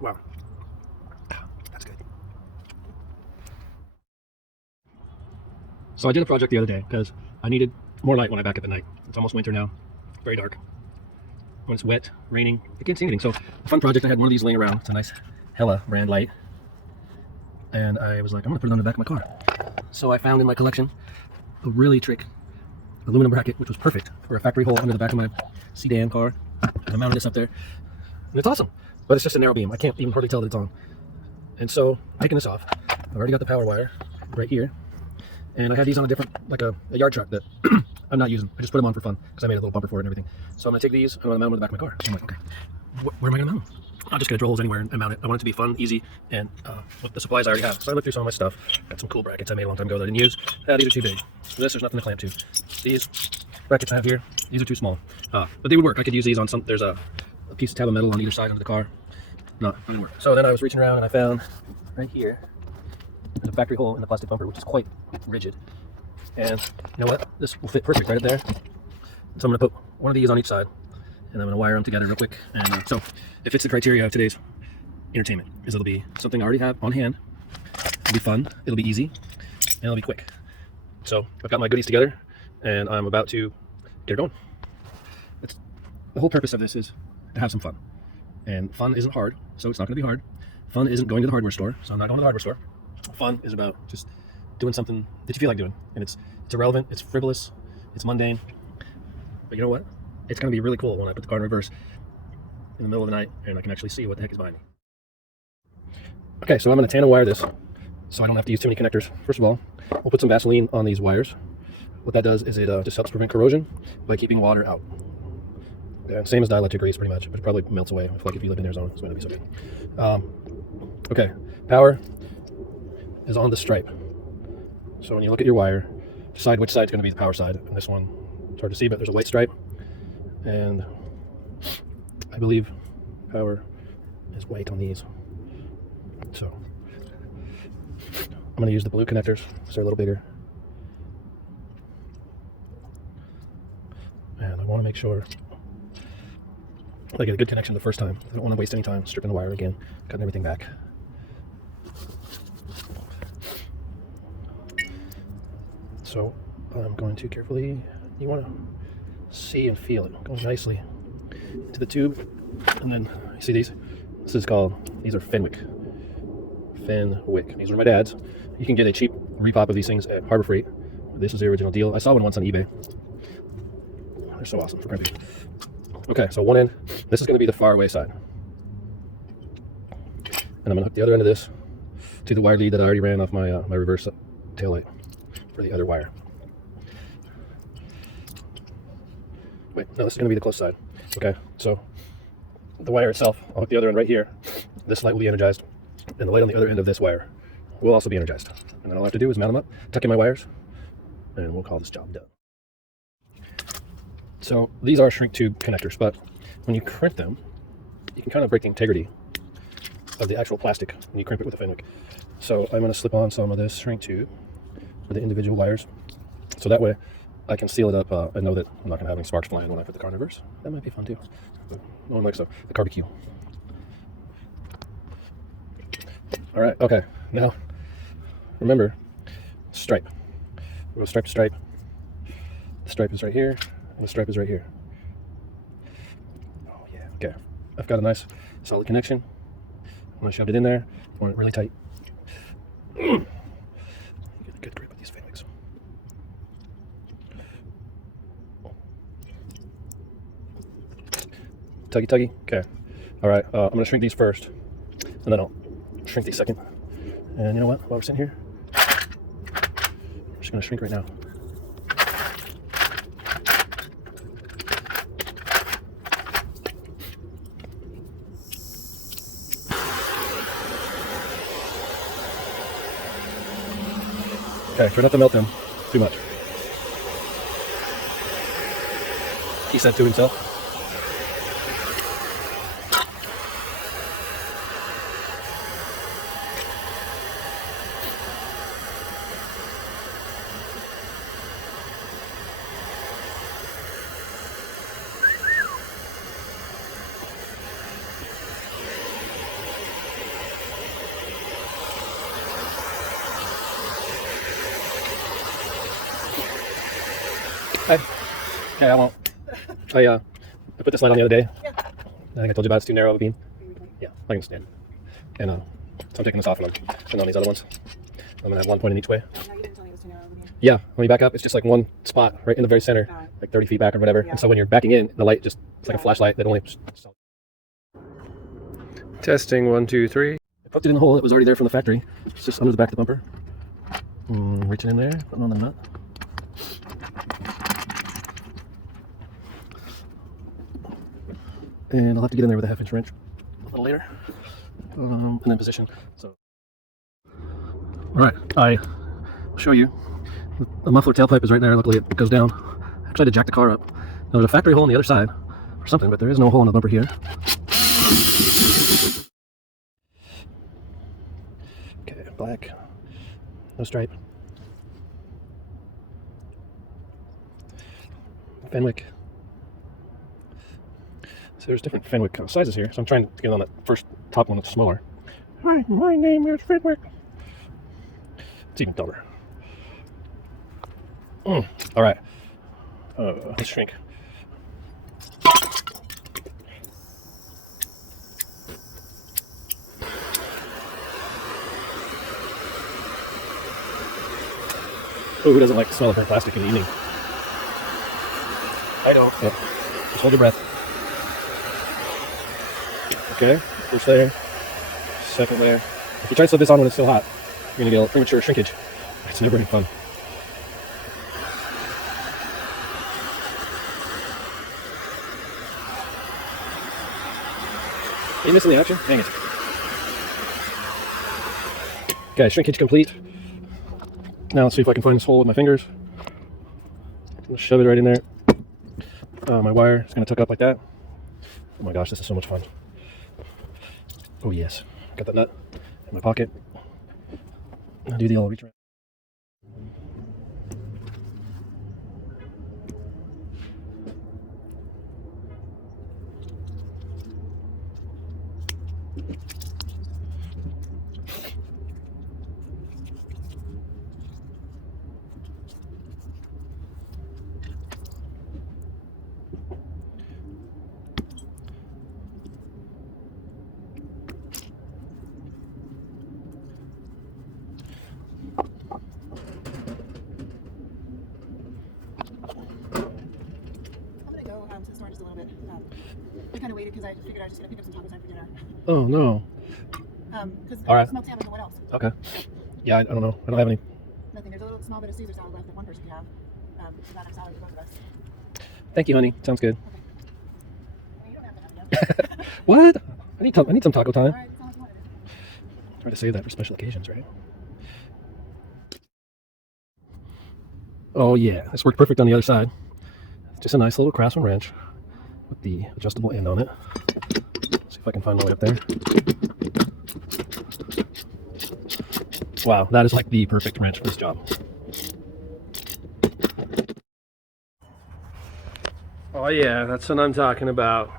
Wow, that's good. So I did a project the other day because I needed more light when I back up at night. It's almost winter now, very dark. When it's wet, raining, I can't see anything. So a fun project, I had one of these laying around. It's a nice Hella brand light. And I was like, I'm gonna put it on the back of my car. So I found in my collection a really trick aluminum bracket, which was perfect for a factory hole under the back of my sedan car. And I mounted this up there, and it's awesome. But it's just a narrow beam. I can't even hardly tell that it's on. And so taking this off, I've already got the power wire right here. And I had these on a different, like a yard truck that I'm not using. I just put them on for fun because I made a little bumper for it and everything. So I'm gonna take these and I'm gonna mount them on the back of my car. So I'm like, okay, where am I gonna mount them? I'm just gonna drill holes anywhere and mount it. I want it to be fun, easy, and with the supplies I already have. So I looked through some of my stuff. Got some cool brackets I made a long time ago that I didn't use. These are too big. So there's nothing to clamp to. These brackets I have here, these are too small. But they would work. I could use these on some, there's a piece of tab of metal on either side of the car. No, it didn't work. So then I was reaching around and I found right here, there's a factory hole in the plastic bumper, which is quite rigid. And you know what? This will fit perfect right up there. So I'm gonna put one of these on each side, and I'm gonna wire them together real quick. And so it fits the criteria of today's entertainment. Is it'll be something I already have on hand. It'll be fun. It'll be easy, and it'll be quick. So I've got my goodies together, and I'm about to get it going. The whole purpose of this is to have some fun, and fun isn't hard, so it's not gonna be hard. Fun isn't going to the hardware store, so I'm not going to the hardware store. Fun is about just doing something that you feel like doing, and it's irrelevant, it's frivolous, it's mundane, but you know what? It's going to be really cool when I put the car in reverse in the middle of the night and I can actually see what the heck is behind me. Okay, so I'm going to tandem wire this so I don't have to use too many connectors. First of all, we'll put some Vaseline on these wires. What that does is it just helps prevent corrosion by keeping water out. Yeah, same as dielectric grease pretty much, but it probably melts away. If you live in Arizona, it's going to be something. Okay, power is on the stripe. So when you look at your wire, decide which side is going to be the power side. And this one, it's hard to see, but there's a white stripe. And I believe power is white on these. So I'm going to use the blue connectors, so they're a little bigger. And I want to make sure I get a good connection the first time. I don't want to waste any time stripping the wire again, cutting everything back. So I'm going to carefully, you want to see and feel it going nicely into the tube. And then you see these? These are Fenwick. These are my dad's. You can get a cheap repop of these things at Harbor Freight. This is the original deal. I saw one once on eBay. They're so awesome for crimping. Okay, so one end, this is going to be the far away side. And I'm going to hook the other end of this to the wire lead that I already ran off my my reverse taillight for the other wire. Wait, no, this is going to be the close side. Okay, so the wire itself, I'll hook the other end right here. This light will be energized, and the light on the other end of this wire will also be energized. And then all I have to do is mount them up, tuck in my wires, and we'll call this job done. So these are shrink tube connectors, but when you crimp them, you can kind of break the integrity of the actual plastic when you crimp it with a Fenwick. So I'm going to slip on some of this shrink tube with the individual wires, so that way I can seal it up and know that I'm not going to have any sparks flying when I put the car in reverse. That might be fun too. No one likes the barbecue. All right, okay. Now, remember, stripe. We'll go stripe to stripe. The stripe is right here, and the stripe is right here. Oh yeah, okay. I've got a nice solid connection. When I shoved it in there, I want it really tight. You get a good grip with these Fenwicks. Tuggy, tuggy. Okay. All right. I'm gonna shrink these first, and then I'll shrink these second. And you know what? While we're sitting here, I'm just gonna shrink right now. Okay, try not to melt them too much. He said to himself. Okay, I won't. I put this light on the other day. Yeah. I think I told you about it. It's too narrow of a beam. Yeah, I can stand. And so I'm taking this off and I'm putting on these other ones. I'm gonna have one pointing each way. No, you didn't tell me it was too narrow of a beam. Yeah, when you back up, it's just like one spot right in the very center, like 30 feet back or whatever. Yeah. And so when you're backing in, the light just, it's like a flashlight that only. Testing 1, 2, 3. I poked it in the hole. It was already there from the factory. It's just under the back of the bumper. Reaching in there, putting on the nut. And I'll have to get in there with a 1/2 inch wrench a little later. And then position. So, all right, I'll show you. The muffler tailpipe is right there. Luckily, it goes down. I tried to jack the car up. Now, there's a factory hole on the other side or something, but there is no hole in the bumper here. Okay, black, no stripe. Fenwick. So there's different Fenwick kind of sizes here. So I'm trying to get on that first top one that's smaller. Hi, my name is Fenwick. It's even dumber. All right. Let's shrink. Oh, who doesn't like the smell of burnt plastic in the evening? I don't. Yep. Just hold your breath. Okay, first layer, second layer. If you try to slip this on when it's still hot, you're gonna get a premature shrinkage. It's never any fun. Are you missing the action? Dang it. Okay, shrinkage complete. Now let's see if I can find this hole with my fingers. Let's shove it right in there. My wire is gonna tuck up like that. Oh my gosh, this is so much fun. Oh yes, got that nut in my pocket. I'll do the old reach around. To the store just a little bit. I kind of waited because I figured I was just going to pick up some taco time for dinner. Oh no. Because All right. smoked salmon, but what else? Okay. Yeah, I don't know. I don't have any. Nothing. There's a little small bit of Caesar salad left that one person could have. So not enough salad for both of us. Thank you, honey. Sounds good. Okay. I mean, you don't have to have it. What? I need some taco time. All right, that's all I wanted. Try to save that for special occasions, right? Oh yeah, this worked perfect on the other side. Just a nice little Craftsman wrench with the adjustable end on it. See if I can find my way up there. Wow, that is like the perfect wrench for this job. Oh yeah, that's what I'm talking about.